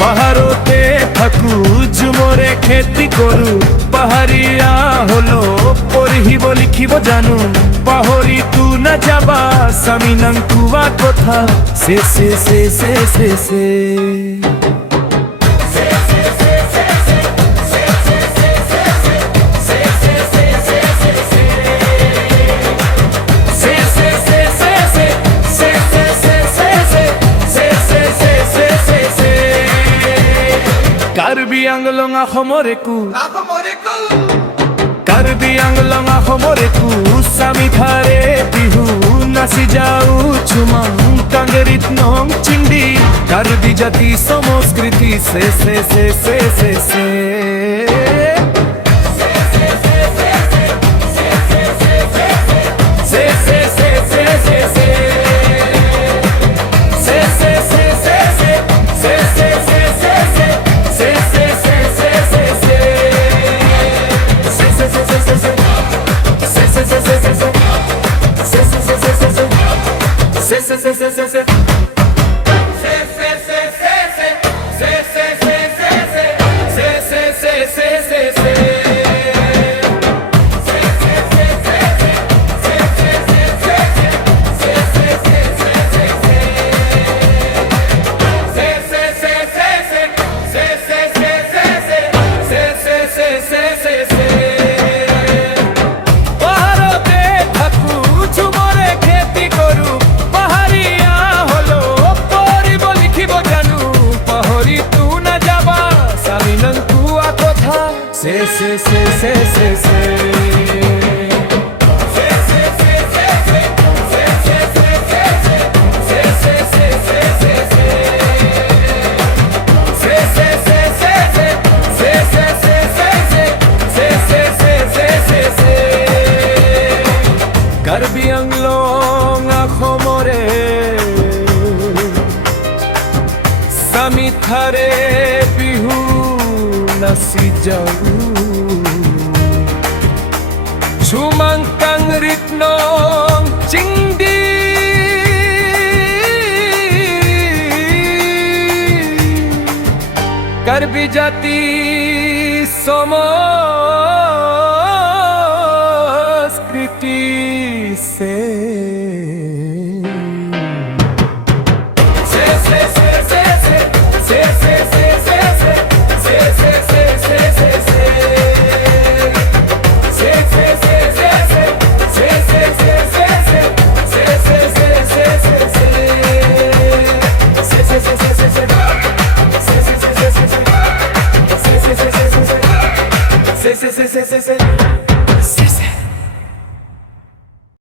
পাহাড়তে থাকু ঝুমরে খেতি করু পাহাড়িয়া হলো পড়িব লিখিব জানু পাহরি তু না যাবা সামি নাংকুয়া কথা সে সে সে সে সে সে Karbi anglong ahomoreku Karbi anglong ahomoreku Sami thare bihu nasi jau chumang Kangerit nong chindi Karbi jati samoskriti se se se se se se Se se se se se se Karbi anglong ahomore Sami thare bihu nasi jau Chumang kangrit nong chingdi Karbi jati samoskriti se Se